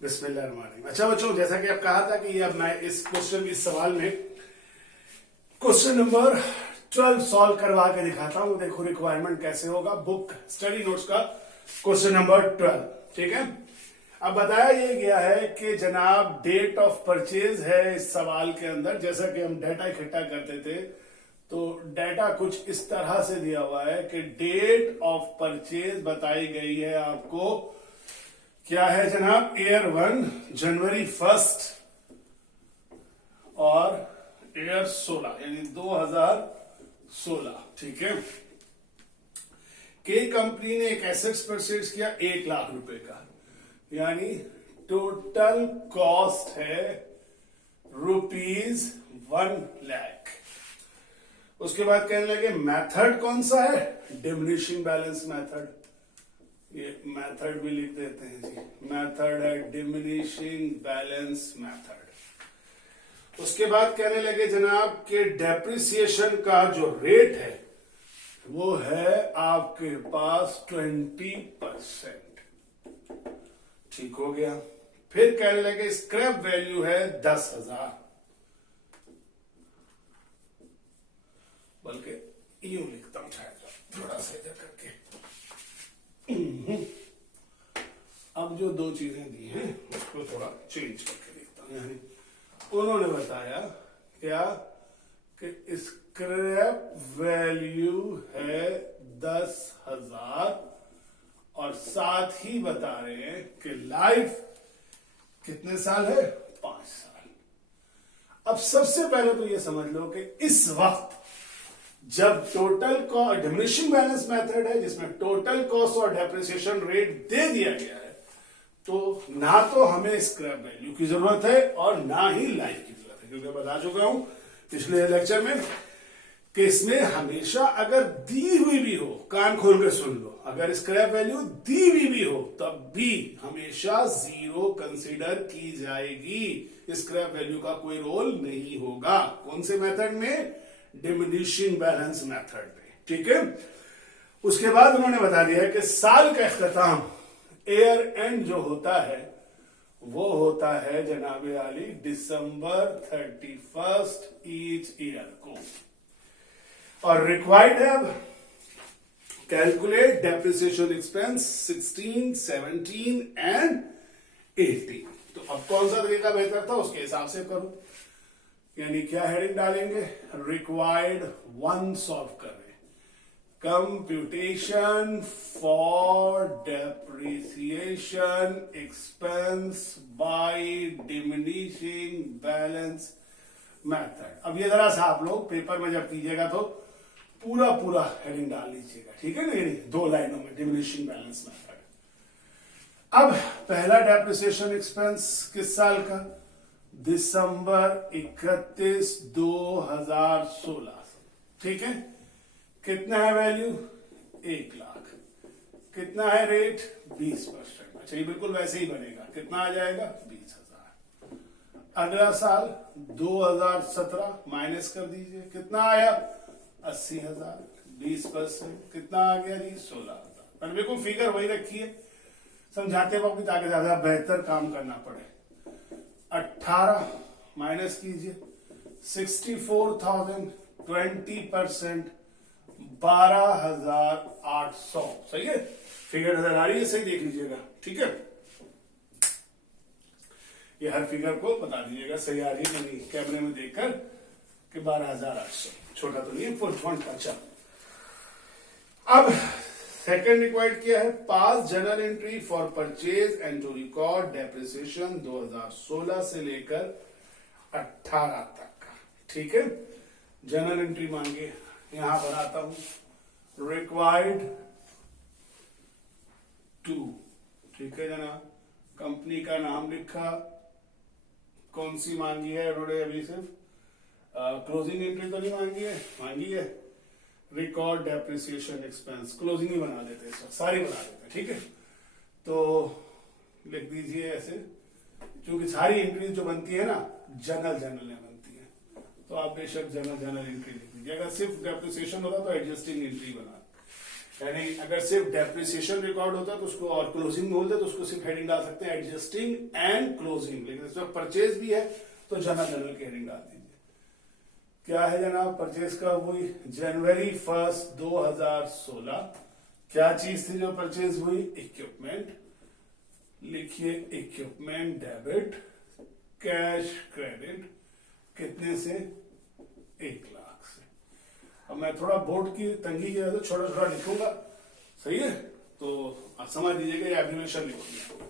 बिस्मिल्लाहिर्रहमानिर्रहीम। अच्छा बच्चों, जैसा कि आप कहा था कि अब मैं इस सवाल में क्वेश्चन नंबर 12 सॉल्व करवा के दिखाता हूं। देखो रिक्वायरमेंट कैसे होगा, बुक स्टडी नोट्स का क्वेश्चन नंबर 12। ठीक है, अब बताया ये गया है कि जनाब डेट ऑफ परचेज है इस सवाल के अंदर। जैसा कि हम डाटा इकट्ठा करते थे तो डाटा कुछ इस तरह से दिया हुआ है कि डेट ऑफ परचेज बताई गई है आपको। क्या है जनाब? ईयर 1 जनवरी 1 और ईयर 16 यानी 2016। ठीक है, के कंपनी ने एक एसेट्स परचेज किया 1 लाख रुपए का, यानी टोटल कॉस्ट है ₹1 लाख। उसके बाद कहने लगे मेथड कौन सा है? Diminishing balance method. ये मेथड भी लिख देते हैं जी, मेथड है डिमिनिशिंग बैलेंस मेथड। उसके बाद कहने लगे जनाब के डेप्रिसिएशन का जो रेट है वो है आपके पास 20%। ठीक हो गया। फिर कहने लगे स्क्रैप वैल्यू है 10,000, बल्कि यूं लिखता हूं शायद थोड़ा सा इधर करके। अब जो दो चीजें दी हैं उसको थोड़ा चेंज करके देखता हूं। यानी उन्होंने बताया क्या कि स्क्रैप वैल्यू है 10,000 और साथ ही बता रहे हैं कि लाइफ कितने साल है? 5 साल। अब सबसे पहले तो ये समझ लो कि इस वक्त जब total cost diminishing balance method है जिसमें टोटल कॉस्ट और डेप्रिसिएशन रेट दे दिया गया है, तो ना तो हमें स्क्रैप वैल्यू की जरूरत है और ना ही लाइफ की जरूरत है। क्योंकि बता चुका हूं पिछले लेक्चर में कि इसमें हमेशा अगर दी हुई भी हो, कान खोल के सुन लो, अगर स्क्रैप वैल्यू दी हुई भी हो तब भी हमेशा 0 कंसीडर की जाएगी। स्क्रैप वैल्यू का कोई रोल नहीं होगा। कौन से मेथड में? डिमिनिशिंग बैलेंस मेथड में। ठीक है, उसके बाद उन्होंने बता दिया कि साल का इख्तिताम ईयर एंड जो होता है वो होता है जनाबे आली December 31 ईच ईयर को। और रिक्वायर्ड है अब कैलकुलेट डेप्रिसिएशन एक्सपेंस 16, 17 एंड 18। तो अब कौन सा तरीका बेहतर था उसके हिसाब से करो। यानी क्या हेडिंग डालेंगे? रिक्वायर्ड 1 सॉल्व कर रहे, computation for depreciation expense by diminishing balance method. अब ये जरा सा आप लोग पेपर में जब कीजिएगा तो पूरा पूरा हेडिंग डाल लीजिएगा। ठीक है ना, यानी 2 लाइनों में डिमिनिशिंग बैलेंस मेथड। अब पहला डेप्रिसिएशन एक्सपेंस किस साल का? दिसंबर 31, 2016। ठीक है, कितना है वैल्यू? 1 लाख। कितना है रेट? 20%। अच्छा, ये बिल्कुल वैसे ही बनेगा। कितना आ जाएगा? 20,000। अगला साल 2017 माइनस कर दीजिए, कितना आया? 80,000। 20% कितना आ गया जी? 16,000। पर बिल्कुल फिगर वही रखिए समझाते वक्त ताकि ज्यादा बेहतर काम करना पड़े। 18 माइनस कीजिए 64,000, 20% 12,800। सही है, फिगर नजर आ रही है? सही देख लीजिएगा। ठीक है, ये हर फिगर को बता दीजिएगा सही आ रही है नहीं कैमरे में देखकर कि 12,800। छोटा तो नहीं है, फुल फॉन्ट। अच्छा, अब सेकेंड रिक्वायर्ड किया है पास journal entry for purchase and to record depreciation 2016 से लेकर 18 तक का। ठीक है, जर्नल एंट्री मांगे, यहां पर आता हूं रिक्वायर्ड 2। ठीक है जनाब, कंपनी का नाम लिखा, कौन सी मांगी है उन्होंने? अभी सिर्फ क्लोजिंग एंट्री तो नहीं मांगी है, मांगी है रिकॉर्ड डेप्रिसिएशन एक्सपेंस। क्लोजिंग ही बना देते हैं, सारी बना देते हैं। ठीक है, तो लिख दीजिए ऐसे, क्योंकि सारी एंट्री जो बनती है ना जनरल में बनती है, तो आप बेशक जनरल एंट्री लिख दीजिए। अगर सिर्फ डेप्रिसिएशन होता तो एडजस्टिंग एंट्री बना। यानी अगर सिर्फ डेप्रिसिएशन रिकॉर्ड होता तो उसको, और क्लोजिंग में होता तो उसको सिर्फ हेडिंग डाल सकते हैं एडजस्टिंग एंड क्लोजिंग, लेकिन इसमें परचेज भी है तो जनरल की हेडिंग डाल दीजिए। क्या है जनाब परचेज का? वही जनवरी 1 2016 क्या चीज थी जो परचेज हुई? इक्विपमेंट। लिखिए इक्विपमेंट डेबिट, कैश क्रेडिट, कितने से? 1 लाख से। अब मैं थोड़ा बोर्ड की तंगी की वजह से छोटा छोटा लिखूंगा, सही है? तो आप समझ लीजिएगा, ये एब्रिविएशन लिखूंगा।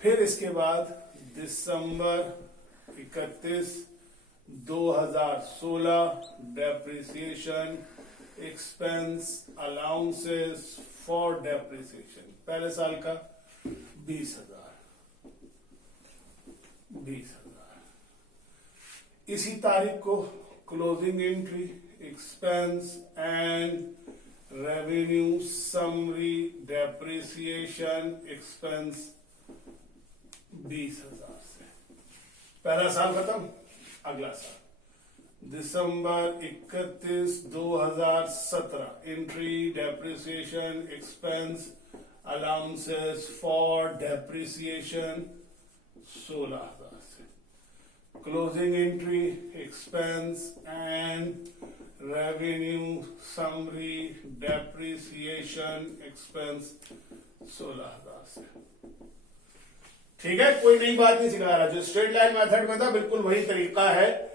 फिर इसके बाद December 31 2016 depreciation expense allowances for depreciation, पहले साल का 20,000। इसी तारीख को closing entry expense and revenue summary depreciation expense 20,000 से। पहला साल खत्म, अगला साल दिसंबर 31 2017 entry depreciation expense allowances for depreciation 16,000 से। Closing entry expense and revenue summary depreciation expense 16,000 से। ठीक है, कोई नई बात नहीं सिखा रहा, जो स्ट्रेट लाइन मेथड में था बिल्कुल वही तरीका है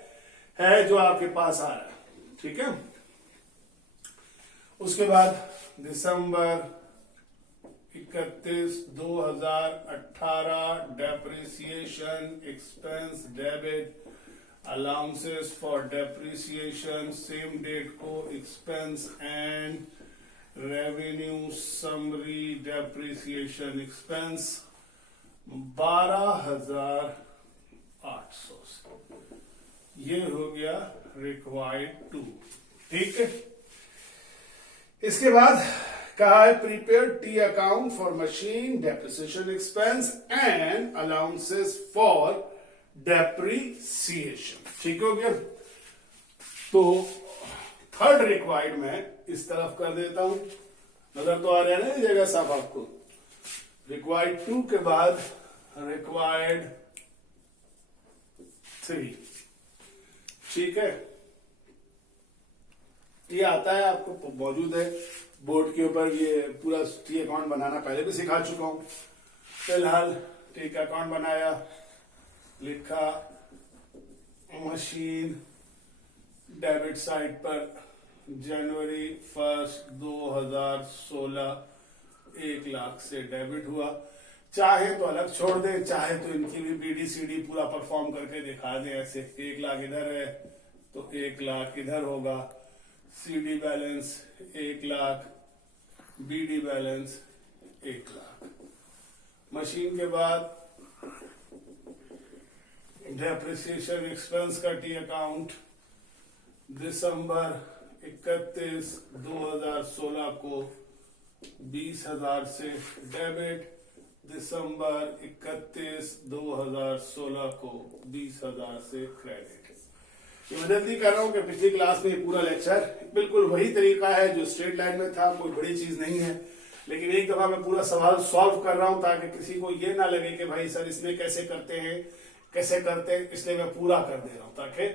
जो आपके पास आ रहा है। ठीक है, उसके बाद December 31 2018 depreciation expense debit allowances for depreciation, same date को expense and revenue summary depreciation expense 12,800 से। ये हो गया रिक्वायर्ड 2। ठीक है, इसके बाद कहा है prepare T account for machine depreciation expense and allowances for depreciation. ठीक हो गया, तो थर्ड रिक्वायर्ड मैं इस तरफ कर देता हूं, नजर तो आ रहा है ना जगह साफ आपको। रिक्वायर्ड 2 के बाद रिक्वायर्ड 3। ठीक है, ये आता है आपको मौजूद है बोर्ड के ऊपर, ये पूरा टी अकाउंट बनाना पहले भी सिखा चुका हूं। फिलहाल टी का अकाउंट बनाया, लिखा मशीन डेबिट साइड पर जनवरी 1 2016 1 लाख से डेबिट हुआ। चाहे तो अलग छोड़ दे, चाहे तो इनकी भी बीडीसीडी पूरा परफॉर्म करके दिखा दे। ऐसे 1 लाख इधर है तो 1 लाख इधर होगा, CD balance 1 lakh, BD balance 1 lakh. Machine के बाद डेप्रिसिएशन एक्सपेंस का टी अकाउंट दिसंबर 31 2016 को 20,000 से डेबिट, दिसंबर 31 2016 को 20,000 से क्रेडिट। ये मदद नहीं कर रहा हूं कि पिछली क्लास में पूरा लेक्चर बिल्कुल वही तरीका है जो स्ट्रेट लाइन में था, कोई बड़ी चीज नहीं है, लेकिन एक दफा मैं पूरा सवाल सॉल्व कर रहा हूं ताकि किसी को ये ना लगे कि भाई सर इसमें कैसे करते हैं, इसलिए मैं पूरा कर दे रहा हूं ताकि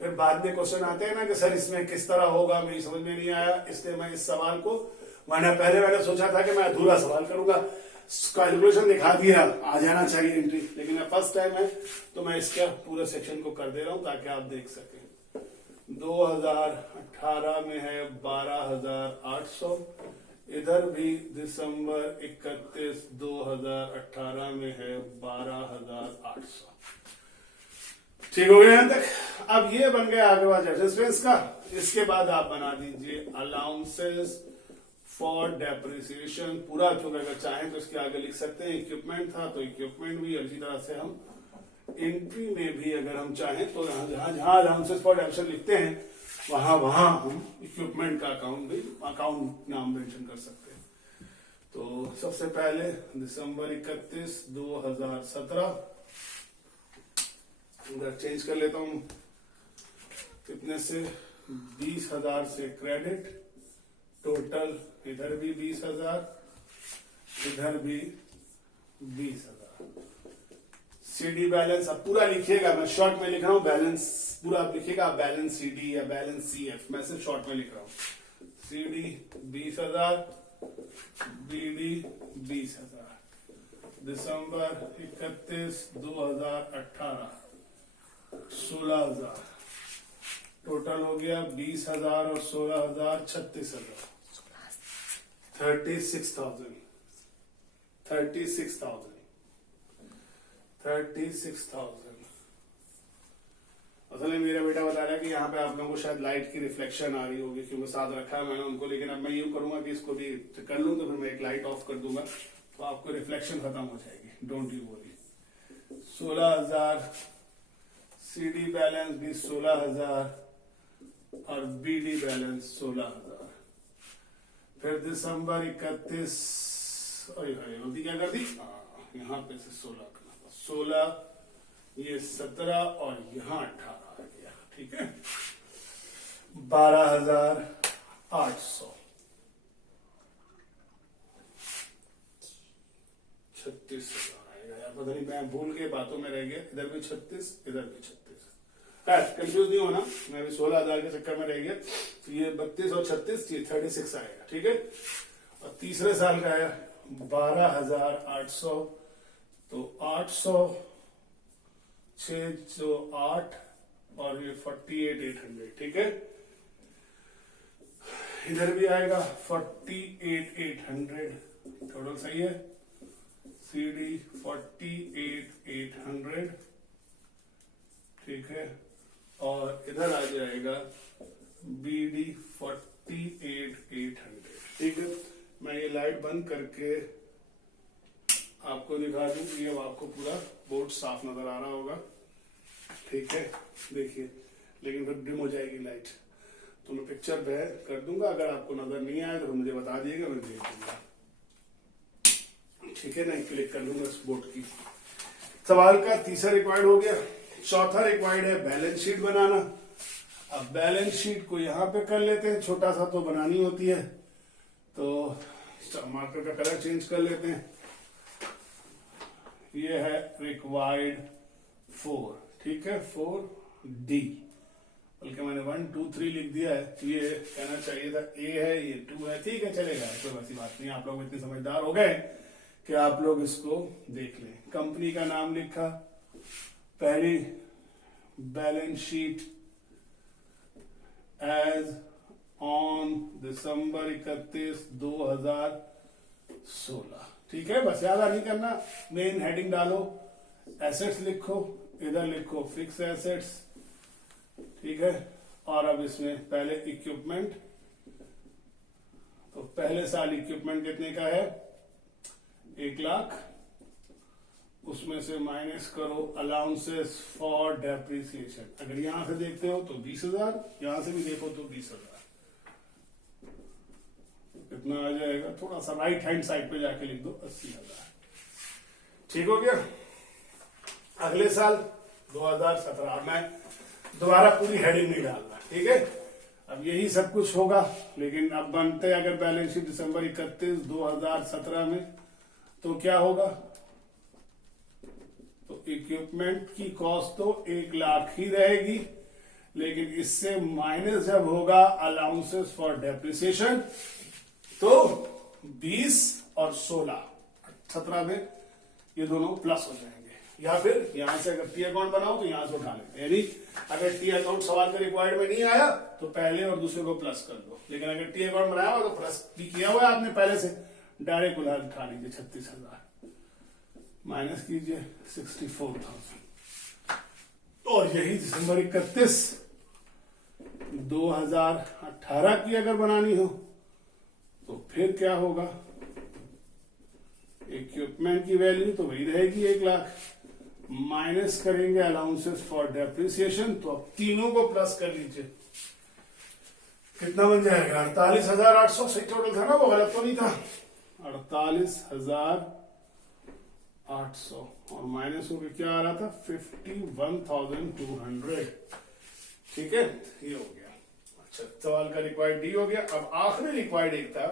फिर बाद में क्वेश्चन आते हैं ना कि सर इसमें किस तरह होगा, मेरी समझ में नहीं आया, इसलिए मैं इस सवाल को मैंने सोचा था कि मैं अधूरा सवाल करूंगा, कैलकुलेशन दिखा दिया, आ जाना चाहिए एंट्री, लेकिन फर्स्ट टाइम है तो मैं इसका पूरा सेक्शन को कर दे रहा हूं ताकि आप देख सकें। 2018 में है 12,800, इधर भी दिसंबर 31 2018 में है 12,800। ठीक हो गया यहां तक। अब ये बन गया आगे वाला एक्सपेंस का। इसके बाद आप बना दीजिए अलाउंसेस फॉर डेप्रिसिएशन पूरा, चूंकि अगर चाहें तो इसके आगे लिख सकते हैं इक्विपमेंट था तो इक्विपमेंट भी, इसी तरह से हम एंट्री में भी अगर हम चाहें तो जहां अलाउंसेस फॉर डेप्रिसिएशन लिखते हैं वहां हम इक्विपमेंट का अकाउंट नाम मेंशन कर सकते हैं। तो सबसे पहले दिसंबर 31 2017 चेंज कर लेता हूं, कितने से 20,000 से क्रेडिट, टोटल इधर भी 20,000, इधर भी 20,000। सीडी बैलेंस अब पूरा लिखिएगा, मैं शॉर्ट में लिख रहा हूं, बैलेंस पूरा आप लिखिएगा, बैलेंस सीडी या बैलेंस सीएफ, मैं सिर्फ शॉर्ट में लिख रहा हूं। सीडी 20,000, बीडी 20,000, दिसंबर 31, 2018 16,000, टोटल हो गया 20,000 और 16,000 36,000, 36,000, 36,000, 36,000। असल में मेरा बेटा बता रहा है कि यहाँ पे आप लोगों को शायद लाइट की रिफ्लेक्शन आ रही होगी, क्योंकि साथ रखा है मैंने उनको, लेकिन अब मैं यूं करूंगा कि इसको भी कर लूं, तो फिर मैं एक लाइट ऑफ कर दूंगा तो आपको रिफ्लेक्शन खत्म हो जाएगी, don't you worry. 16,000, CD balance भी 16,000 और बीडी बैलेंस 16,000। फिर दिसंबर 31, गलती क्या कर दी, यहाँ पे से 16 करना था, 16, ये 17 और यहाँ 18 आ गया, ठीक है। 12,800, 36,000 आएगा यार, पता नहीं मैं भूल के बातों में रह गया, इधर भी 36, इधर भी 36। कंफ्यूज नहीं होना, मैं भी 16,000 के चक्कर में रह गया, तो ये 32 और 36, ये 36 आएगा, ठीक है। और तीसरे साल का है 12,800, तो 800, 608 और ये 48,800, ठीक है। इधर भी आएगा 48,800, टोटल सही है। सीडी 48,800, ठीक है। और इधर आ जाएगा बीडी 48,800, ठीक है। मैं ये लाइट बंद करके आपको दिखा दूं, ये अब आपको पूरा बोर्ड साफ नजर आ रहा होगा, ठीक है। देखिए, लेकिन फिर डिम हो जाएगी लाइट, तो मैं पिक्चर पे कर दूंगा, अगर आपको नजर नहीं आए तो मुझे बता दिएगा, मैं भेज दूंगा, ठीक है। नहीं क्लिक कर लूंगा इस बोर्ड की। सवाल का तीसरा रिक्वायर्ड हो गया। चौथा रिक्वायर्ड है बैलेंस शीट बनाना। अब बैलेंस शीट को यहां पे कर लेते हैं, छोटा सा तो बनानी होती है, तो मार्कर का कलर चेंज कर लेते हैं। ये है रिक्वायर्ड 4, ठीक है, 4D, बल्कि मैंने 1 2 3 लिख दिया है, ये कहना चाहिए था A है, ये 2 है, ठीक है, चलेगा, कोई वैसी बात नहीं। आप लोग इतने समझदार हो गए कि आप लोग इसको देख लें। कंपनी का नाम लिखा, पहली balance sheet as on December 31, 2016, ठीक है। बस ज्यादा नहीं करना, मेन हेडिंग डालो, एसेट्स लिखो, इधर लिखो फिक्स एसेट्स, ठीक है। और अब इसमें पहले इक्विपमेंट, तो पहले साल इक्विपमेंट कितने का है, 1 लाख, उसमें से माइनस करो अलाउंसेस फॉर डेप्रिसिएशन। अगर यहां से देखते हो तो 20,000, यहां से भी देखो तो 20,000, कितना आ जाएगा, थोड़ा सा राइट हैंड साइड पे जाके लिख दो 80,000, ठीक हो गया। अगले साल 2017, मैं दोबारा पूरी हेडिंग नहीं डालना, ठीक है। अब यही सब कुछ होगा, लेकिन अब बनते अगर बैलेंस शीट दिसंबर 31, 2017 में, तो क्या होगा, तो इक्विपमेंट की कॉस्ट तो 1 लाख ही रहेगी, लेकिन इससे माइनस जब होगा अलाउंसेस फॉर डेप्रिसिएशन, तो 20 और 16, 17 में ये दोनों प्लस हो जाएंगे। या फिर यहां से अगर टी अकाउंट बनाओ तो यहां से उठा लेते, यानी अगर टी अकाउंट सवाल के रिक्वायर्ड में नहीं आया तो पहले और दूसरे को प्लस कर दो, लेकिन अगर टी अकाउंट बनाया हो तो प्लस भी किया हुआ है आपने पहले से, डायरेक्ट उधार उठा लीजिए 36,000, माइनस कीजिए 64,000, और यही दिसंबर 31, 2018 की अगर बनानी हो तो फिर क्या होगा, इक्विपमेंट की वैल्यू तो वही रहेगी 1 लाख, माइनस करेंगे अलाउंसेस फॉर डेप्रिसिएशन, तो अब तीनों को प्लस कर लीजिए, कितना बन जाएगा, 48,800, सही टोटल था ना, वो गलत तो नहीं था, 48,800, और माइनस होकर क्या आ रहा था, 51,200, ठीक है, ये हो गया। अच्छा, सवाल का रिक्वायर्ड डी हो गया। अब आखिरी रिक्वायर्ड एक था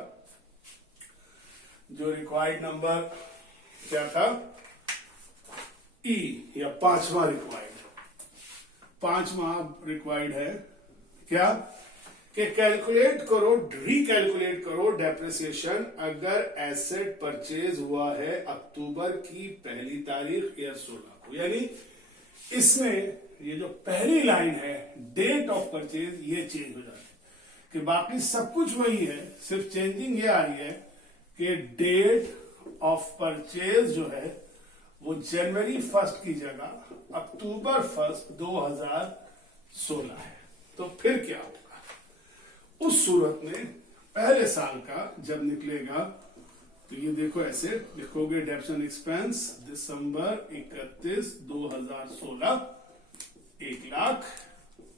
जो रिक्वायर्ड नंबर क्या था, ई या पांचवा रिक्वायर्ड है क्या कि कैलकुलेट करो, रिकैलकुलेट करो डेप्रिसिएशन अगर एसेट परचेज हुआ है अक्टूबर की पहली तारीख या 16 को। यानी इसमें ये जो पहली लाइन है डेट ऑफ परचेज ये चेंज हो जाती है कि बाकी सब कुछ वही है, सिर्फ चेंजिंग ये आ रही है कि डेट ऑफ परचेज जो है वो जनवरी 1 की जगह अक्टूबर 1 2016 है। तो फिर क्या होगा उस सूरत में, पहले साल का जब निकलेगा तो ये देखो ऐसे लिखोगे, डेप्शन expense December 31 2016 1 lakh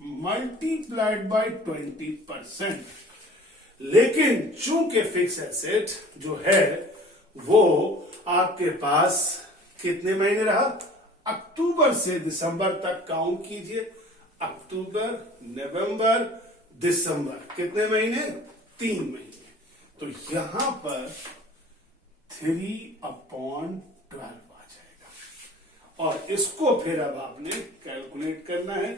multiplied by 20%। लेकिन चूंकि फिक्स एसेट जो है वो आपके पास कितने महीने रहा, अक्टूबर से दिसंबर तक काउंट कीजिए, अक्टूबर नवंबर दिसंबर, कितने महीने, 3 महीने। तो यहां पर 3/12 आ जाएगा और इसको फिर अब आपने कैलकुलेट करना है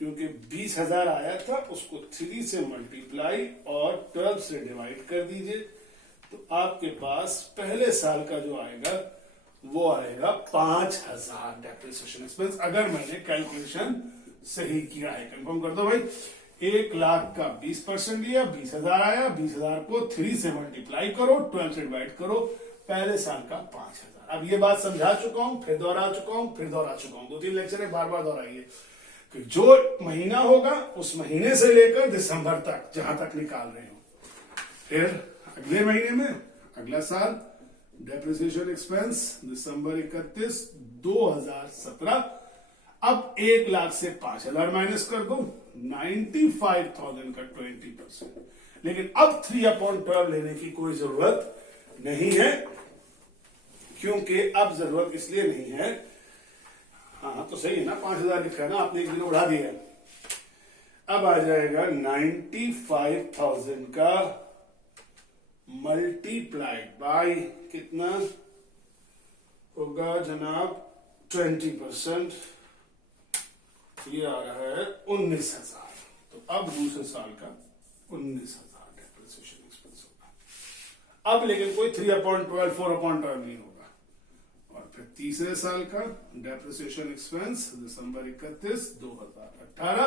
क्योंकि 20,000 आया था, उसको 3 से मल्टीप्लाई और 12 से डिवाइड कर दीजिए तो आपके पास पहले साल का जो आएगा वो आएगा 5,000 डेप्रिसिएशन एक्सपेंस। अगर मैंने कैलकुलेशन सही किया है, कंफर्म कर दो भाई। 1 लाख का 20% लिया, 20,000 आया, 20,000 को 3 से मल्टीप्लाई करो, 12 से डिवाइड करो, पहले साल का 5,000। अब ये बात समझा चुका हूं, फिर दोहरा चुका हूं, 2-3 लेक्चर है, बार बार दोहराइए कि जो महीना होगा उस महीने से लेकर दिसंबर तक जहां तक निकाल रहे हो, फिर अगले महीने में अगला साल डेप्रिसिएशन एक्सपेंस दिसंबर 31 2017। अब 1 लाख से 5,000 माइनस कर दो, 95,000 का 20%। लेकिन अब 3/12 लेने की कोई जरूरत नहीं है क्योंकि अब जरूरत इसलिए नहीं है, हाँ तो सही है ना, 5,000 लिखा है ना आपने, एक दिन उड़ा दिया। अब आ जाएगा 95,000 का मल्टीप्लाइड बाय कितना होगा जनाब, 20%, ये आ रहा है 19,000। तो अब दूसरे साल का 19,000 डेप्रिसिएशन एक्सपेंस होगा। अब लेकिन कोई 3/12 4/12 नहीं होगा। और फिर तीसरे साल का डेप्रिसिएशन एक्सपेंस दिसंबर 31 2018,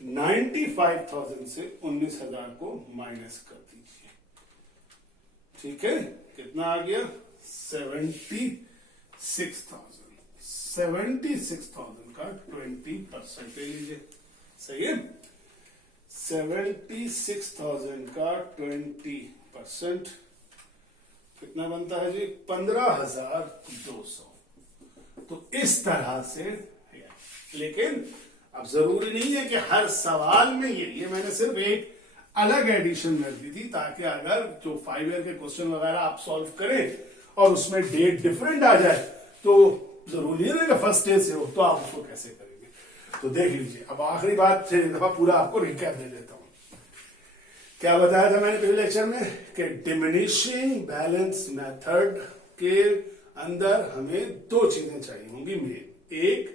95,000 से 19,000 को माइनस कर दीजिए, ठीक है, कितना आ गया, 76,000 का 20% ले लीजिए, सही है। 76,000 का 20% कितना बनता है जी, 15,200। तो इस तरह से है। लेकिन अब जरूरी नहीं है कि हर सवाल में ये मैंने सिर्फ एक अलग एडिशन कर दी थी ताकि अगर जो 5 ईयर के क्वेश्चन वगैरह आप सॉल्व करें और उसमें डेट डिफरेंट आ जाए तो जरूरी नहीं कि फर्स्ट डे से हो, तो आप उसको कैसे करेंगे। तो देख लीजिए, अब आखिरी बात से एक दफा पूरा आपको रिकैप दे देता हूं। क्या बताया था मैंने पिछले लेक्चर में कि डिमिनिशिंग बैलेंस मेथड के अंदर हमें 2 चीजें चाहिए होंगी मेन, एक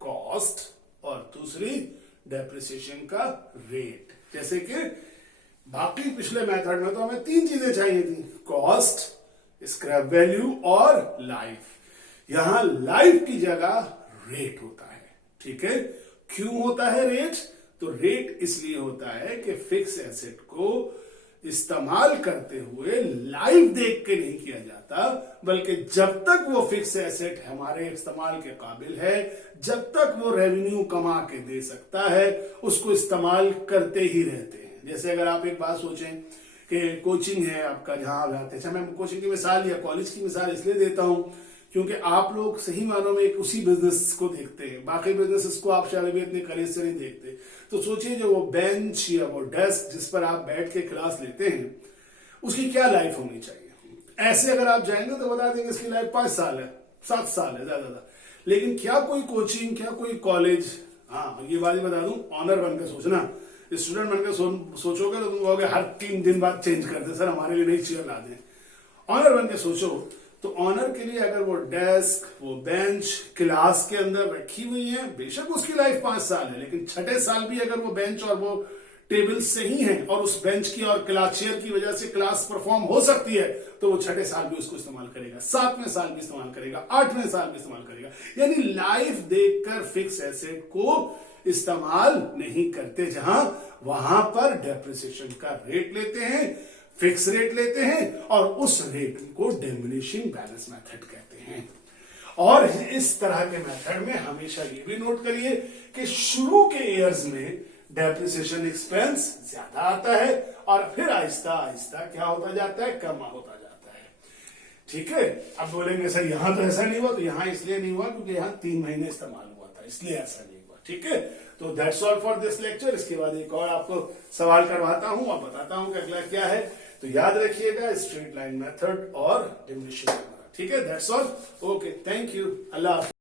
कॉस्ट और दूसरी डेप्रिसिएशन का रेट। जैसे कि बाकी पिछले मेथड में तो हमें 3 चीजें चाहिए थी, कॉस्ट, स्क्रैप वैल्यू और लाइफ। यहां लाइफ की जगह रेट होता है, ठीक है। क्यों होता है रेट, तो रेट इसलिए होता है कि फिक्स एसेट को इस्तेमाल करते हुए लाइफ देख के नहीं किया जाता, बल्कि जब तक वो फिक्स एसेट हमारे इस्तेमाल के काबिल है, जब तक वो रेवेन्यू कमा के दे सकता है, उसको इस्तेमाल करते ही रहते हैं। जैसे अगर आप एक बात सोचें कि कोचिंग है आपका जहां आप जाते हैं, अच्छा मैं कोचिंग की मिसाल या कॉलेज की मिसाल इसलिए देता हूं क्योंकि आप लोग सही मानों में एक उसी बिजनेस को देखते हैं, बाकी बिजनेसेस को आप शायद भी अपने करियर से नहीं देखते। तो सोचिए जो वो बेंच या वो डेस्क जिस पर आप बैठ के क्लास लेते हैं उसकी क्या लाइफ होनी चाहिए। ऐसे अगर आप जाएंगे तो बता देंगे इसकी लाइफ 5 साल है, 7 साल है ज्यादा। लेकिन क्या कोई कोचिंग, क्या कोई कॉलेज, हाँ ये बात ही बता दूं, ऑनर बनकर सोचना, स्टूडेंट बनकर सोचोगे तो तुम कहोगे हर 3 दिन बाद चेंज कर दे सर, हमारे लिए नई चेयर ला दें। ऑनर बन के सोचो तो ऑनर के लिए अगर वो डेस्क, वो बेंच क्लास के अंदर रखी हुई है, बेशक उसकी लाइफ 5 साल है, लेकिन छठे साल भी अगर वो बेंच और वो टेबल सही है और उस बेंच की और क्लास चेयर की वजह से क्लास परफॉर्म हो सकती है, तो वो छठे साल भी उसको इस्तेमाल करेगा, 7वें साल भी इस्तेमाल करेगा, 8वें साल भी इस्तेमाल करेगा। यानी लाइफ देखकर फिक्स एसेट को इस्तेमाल नहीं करते, जहां वहां पर डेप्रिसिएशन का रेट लेते हैं, फिक्स रेट लेते हैं और उस रेट को डिमिनिशिंग बैलेंस मेथड कहते हैं। और इस तरह के मेथड में हमेशा ये भी नोट करिए कि शुरू के ईयर्स में डेप्रिसिएशन एक्सपेंस ज्यादा आता है और फिर आहिस्ता आहिस्ता क्या होता जाता है, कम होता जाता है। ठीक है, अब बोलेंगे सर यहां तो ऐसा नहीं हुआ, तो यहां इसलिए नहीं हुआ क्योंकि यहां 3 महीने इस्तेमाल हुआ था, इसलिए ऐसा नहीं हुआ। ठीक है, तो that's all for this lecture. इसके बाद एक और आपको सवाल करवाता हूं और बताता हूं कि अगला क्या है। तो याद रखिएगा स्ट्रेट लाइन मेथड और डिमिनिशिंग। ठीक है, that's all. Okay, thank you, अल्लाह हाफिज़।